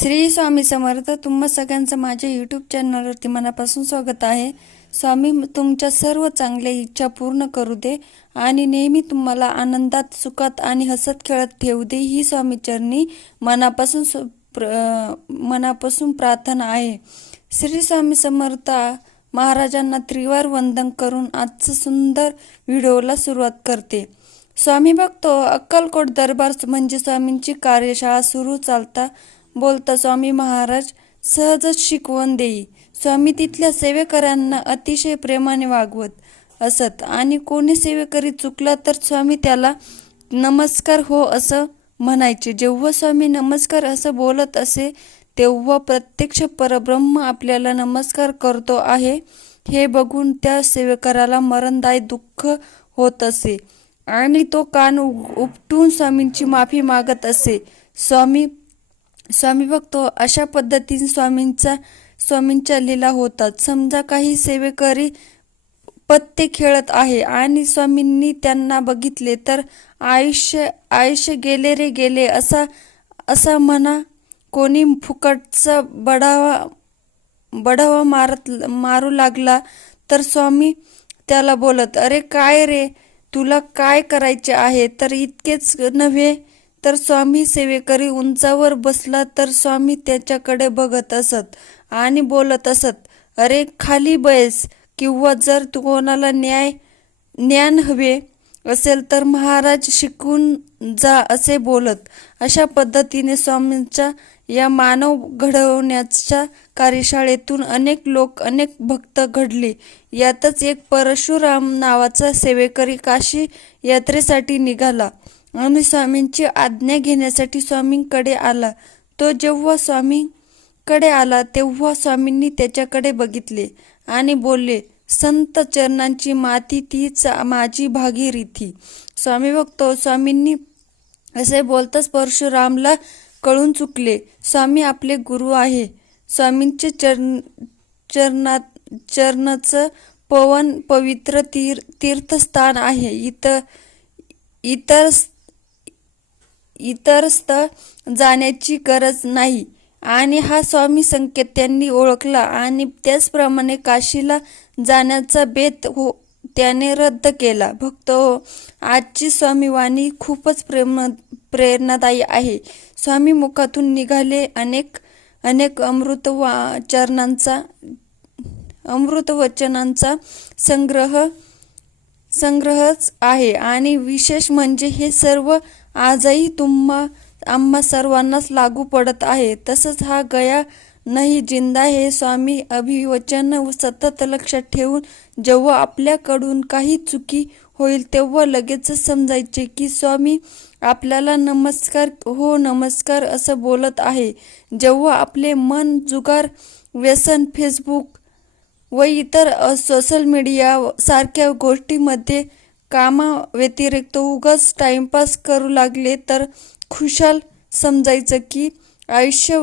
श्री स्वामी समर्थ तुम्हा सगळ्यांचं माझ्या यूट्यूब चॅनलवरती मनापासून स्वागत आहे. स्वामी तुमच्या सर्व चांगल्या इच्छा पूर्ण करू दे आणि नेहमी तुम्हाला आनंदात सुखात आणि हसत खेळत ठेवू दे ही स्वामी चरणी मनापासून सु- प्र- मनापासून प्रार्थना आहे. श्री स्वामी समर्थ महाराजांना त्रिवार वंदन करून आजचं सुंदर व्हिडिओला सुरुवात करते. स्वामी बघतो अक्कलकोट दरबार म्हणजे स्वामींची कार्यशाळा सुरू चालता बोलता स्वामी महाराज सहजच शिकवण देई. स्वामी तिथल्या सेवेकरांना अतिशय प्रेमाने वागवत असत. आणि कोणी सेवेकरी चुकला तर स्वामी त्याला नमस्कार हो असं म्हणायचे. जेव्हा स्वामी नमस्कार असं बोलत असे तेव्हा प्रत्यक्ष परब्रह्म आपल्याला नमस्कार करतो आहे. हे बघून त्या सेवेकराला मरणदायी दुःख होत असे. आणि तो कान उपटून स्वामींची माफी मागत असे. स्वामी स्वामी बघतो अशा पद्धतीने स्वामींचा स्वामींच्या लीला होतात. समजा काही सेवेकरी पत्ते खेळत आहे आणि स्वामींनी त्यांना बघितले तर आयुष्य आयुष्य गेले रे गेले असा असा म्हणा कोणी फुकटचा बढावा बढावा मारत मारू लागला तर स्वामी त्याला बोलत अरे काय रे तुला काय करायचे आहे? तर इतकेच नव्हे तर स्वामी सेवेकरी उंचावर बसला तर स्वामी त्याच्याकडे बघत असत आणि बोलत असत अरे खाली बैस किंवा जर तू कोणाला न्याय ज्ञान हवे असेल तर महाराज शिकून जा असे बोलत. अशा पद्धतीने स्वामींच्या या मानव घडवण्याच्या कार्यशाळेतून अनेक लोक अनेक भक्त घडले. यातच एक परशुराम नावाचा सेवेकरी काशी यात्रेसाठी निघाला. आणि स्वामींची आज्ञा घेण्यासाठी स्वामींकडे आला. तो जेव्हा स्वामींकडे आला तेव्हा स्वामींनी त्याच्याकडे बघितले आणि बोलले संत चरणांची माती तीच माझी भागीरीथी स्वामी बघतो स्वामींनी असे बोलताच परशुरामला कळून चुकले स्वामी आपले गुरु आहे. स्वामींचे चरण चरणा चरणाचं पवन पवित्र तीर तीर्थस्थान आहे. इतर इतर इतरस्त जाण्याची गरज नाही. आणि हा स्वामी संकेत त्यांनी ओळखला आणि त्याचप्रमाणे काशीला जाण्याचा बेत हो त्याने रद्द केला. भक्त हो आजची स्वामी वाणी खूपच प्रेम प्रेरणादायी आहे. स्वामी मुखातून निघाले अनेक अनेक अमृत वा चरणांचा अमृत वचनांचा संग्रह संग्रहच आहे. आणि विशेष म्हणजे हे सर्व आजही तुम्हा आम्हा सर्वांनाच लागू पडत आहे. तसंच हा गया नाही जिंदा हे स्वामी अभिवचन सतत लक्षात ठेवून जेव्हा आपल्याकडून काही चुकी होईल तेव्हा लगेचच समजायचे की स्वामी आपल्याला नमस्कार हो नमस्कार असं बोलत आहे. जेव्हा आपले मन जुगार व्यसन फेसबुक व इतर सोशल मीडिया सारख्या गोष्टीमध्ये कामाव्यतिरिक्त उगाच टाइमपास करू लागले तर खुशाल समजायचं की आयुष्य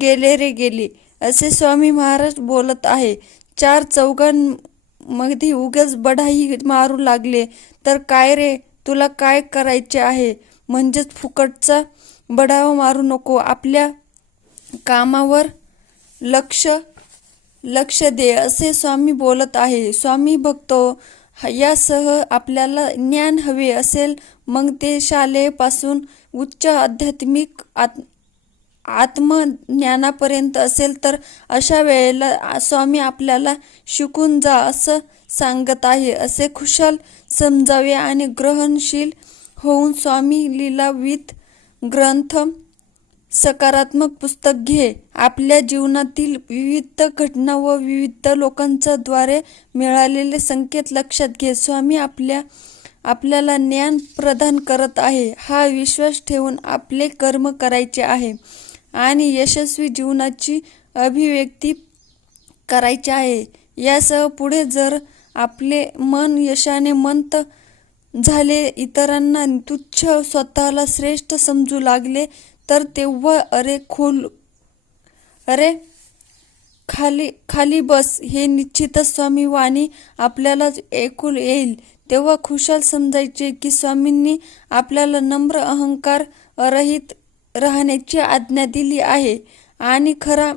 गेले रे गेले असे स्वामी महाराज बोलत आहे. चार चौघांमध्ये उगाच बढाई मारू लागले तर काय रे तुला काय करायचे आहे? म्हणजेच फुकटचा बढावा मारू नको. आपल्या कामावर लक्ष लक्ष दे असे स्वामी बोलत आहे. स्वामी भक्तो यासह आपल्याला ज्ञान हवे असेल मग ते शालेपासून उच्च आध्यात्मिक आत आत्मज्ञानापर्यंत असेल तर अशा वेळेला स्वामी आपल्याला शिकून जा असं सांगत आहे. असे खुशाल समजावे आणि ग्रहणशील होऊन स्वामी लिलावित ग्रंथ सकारात्मक पुस्तक घे. आपल्या जीवनातील विविध घटना व विविध लोकांच्या द्वारे मिळालेले संकेत लक्षात घे. स्वामी आपल्या आपल्याला ज्ञान प्रदान करत आहे. हा विश्वास ठेवून आपले कर्म करायचे आहे आणि यशस्वी जीवनाची अभिव्यक्ती करायची आहे. यासह पुढे जर आपले मन यशाने मंत झाले इतरांना तुच्छ स्वतःला श्रेष्ठ समजू लागले तर तेव्हा अरे खोल अरे खाली खाली बस हे निश्चितच स्वामी वाणी आपल्याला ऐकून येईल. तेव्हा खुशाल समजायचे की स्वामींनी आपल्याला नम्र अहंकार रहित राहण्याची आज्ञा दिली आहे. आणि खरा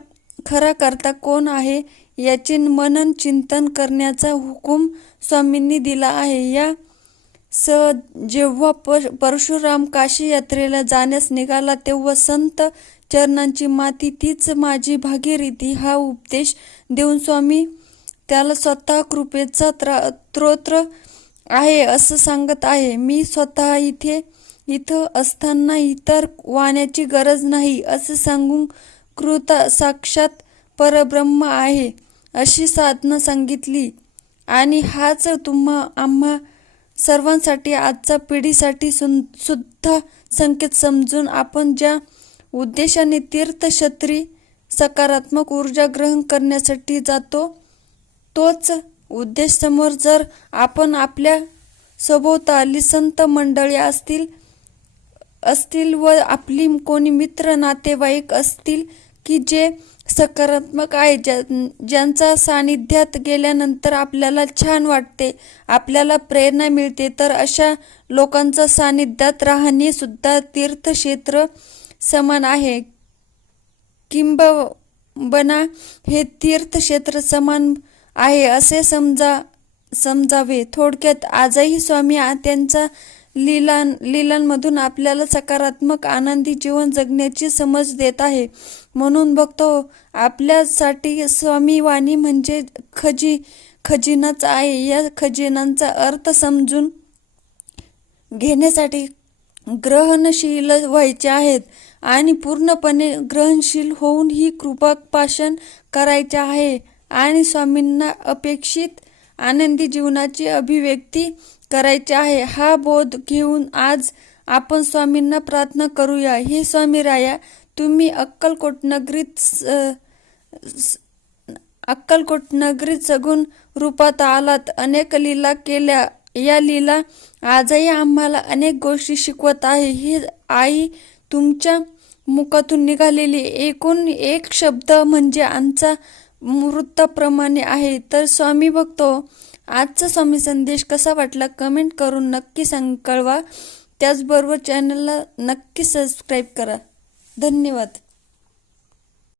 खरा करता कोण आहे याचे मनन चिंतन करण्याचा हुकूम स्वामींनी दिला आहे. या स जेव्हा पर परशुराम काशी यात्रेला जाण्यास निघाला तेव्हा संत चरणांची माती तीच माझी भागीरथी. हा उपदेश देऊन स्वामी त्याला स्वतः कृपेचा त्रा स्तोत्र आहे असं सांगत आहे. मी स्वतः इथे इथं असताना इतर वाण्याची गरज नाही असं सांगून कृत साक्षात परब्रह्म आहे अशी साधना सांगितली. आणि हाच तुम्हा आम्हा सर्वांसाठी आजच्या पिढीसाठी सुन सुद्धा संकेत समजून आपण ज्या उद्देशाने तीर्थक्षत्री सकारात्मक ऊर्जा ग्रहण करण्यासाठी जातो तोच उद्देश समोर जर आपण आपल्या सभोवताली संत मंडळी असतील असतील व आपली कोणी मित्र नातेवाईक असतील की जे सकारात्मक आहे. ज्या ज्यांचा सानिध्यात गेल्यानंतर आपल्याला छान वाटते आपल्याला प्रेरणा मिळते तर अशा लोकांचा सानिध्यात राहणे सुद्धा तीर्थक्षेत्र समान आहे. किंबना हे तीर्थक्षेत्र समान आहे असे समजा समजावे. थोडक्यात आजही स्वामी त्यांचा लीला लीलांमधून आपल्याला सकारात्मक आनंदी जीवन जगण्याची समज देत आहे. म्हणून बघतो आपल्यासाठी स्वामी वाणी म्हणजे खजी खजिनाच आहे. या खजिनांचा अर्थ समजून घेण्यासाठी ग्रहणशील व्हायचे आहेत आणि पूर्णपणे ग्रहणशील होऊन ही कृपापाशन करायचे आहे आणि स्वामींना अपेक्षित आनंदी जीवनाची अभिव्यक्ती करायचे आहे. हा बोध घेऊन आज आपण स्वामींना प्रार्थना करूया. हे स्वामी राया तुम्ही अक्कलकोट नगरीत स- अक्कलकोट नगरीत सगुण रूपात आलात. अनेक लीला केल्या. या लीला आजही आम्हाला अनेक गोष्टी शिकवत आहे. ही आई तुमच्या मुखातून निघालेली एकूण एक शब्द म्हणजे आमचा मृताप्रमाणे आहे. तर स्वामी बघतो आजचा स्वामी संदेश कसा वाटला कमेंट करून नक्की सांग कळवा त्याचबरोबर चॅनलला नक्की सबस्क्राईब करा. धन्यवाद.